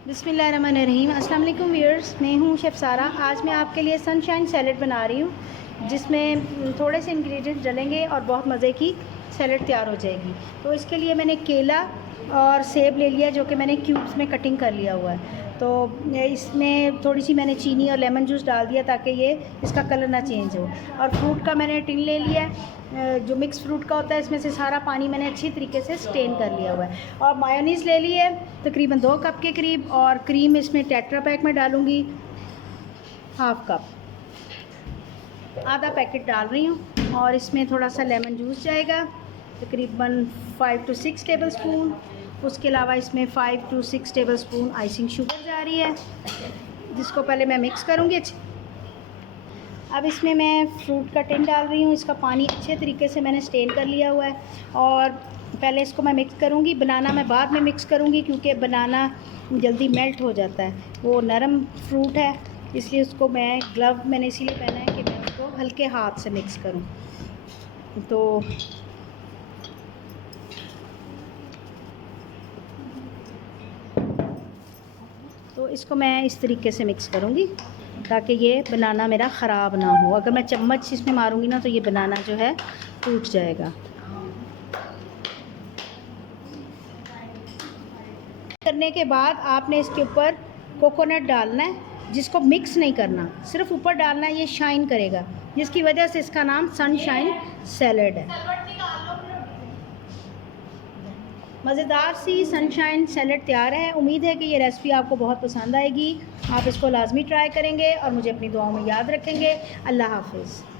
बिस्मिल्लाहिर्रहमानिर्रहीम। अस्सलाम वालेकुम व्यूअर्स, मैं हूँ शेफ़ सारा। आज मैं आपके लिए सनशाइन सैलड बना रही हूँ जिसमें थोड़े से इंग्रेडिएंट्स डलेंगे और बहुत मज़े की सैलड तैयार हो जाएगी। तो इसके लिए मैंने केला और सेब ले लिया जो कि मैंने क्यूब्स में कटिंग कर लिया हुआ है। तो इसमें थोड़ी सी मैंने चीनी और लेमन जूस डाल दिया ताकि ये इसका कलर ना चेंज हो। और फ्रूट का मैंने टिन ले लिया है, जो मिक्स फ्रूट का होता है। इसमें से सारा पानी मैंने अच्छी तरीके से स्टेन कर लिया हुआ है। और मायोनीज़ ले ली है तकरीबन 2 कप के करीब, और क्रीम इसमें टेट्रा पैक में डालूँगी हाफ़ कप, आधा पैकेट डाल रही हूँ। और इसमें थोड़ा सा लेमन जूस जाएगा तकरीबन 5 to 6 टेबल स्पून। उसके अलावा इसमें 5 to 6 table spoon icing sugar जा रही है, जिसको पहले मैं मिक्स करूँगी अच्छे। अब इसमें मैं फ्रूट का टिन डाल रही हूँ। इसका पानी अच्छे तरीके से मैंने स्टेन कर लिया हुआ है। और पहले इसको मैं मिक्स करूँगी। बनाना मैं बाद में मिक्स करूँगी क्योंकि बनाना जल्दी मेल्ट हो जाता है, वो नरम फ्रूट है, इसलिए उसको मैं ग्लव मैंने इसीलिए पहना है कि मैं उसको हल्के हाथ से मिक्स करूँ। तो इसको मैं इस तरीके से मिक्स करूँगी ताकि ये बनाना मेरा ख़राब ना हो। अगर मैं चम्मच इसमें मारूँगी ना तो ये बनाना जो है टूट जाएगा। करने के बाद आपने इसके ऊपर कोकोनट डालना है, जिसको मिक्स नहीं करना, सिर्फ ऊपर डालना है। ये शाइन करेगा, जिसकी वजह से इसका नाम सनशाइन सैलड है। मज़ेदार सी सनशाइन सैलड तैयार है। उम्मीद है कि ये रेसिपी आपको बहुत पसंद आएगी। आप इसको लाजमी ट्राई करेंगे और मुझे अपनी दुआओं में याद रखेंगे। अल्लाह हाफ़िज़।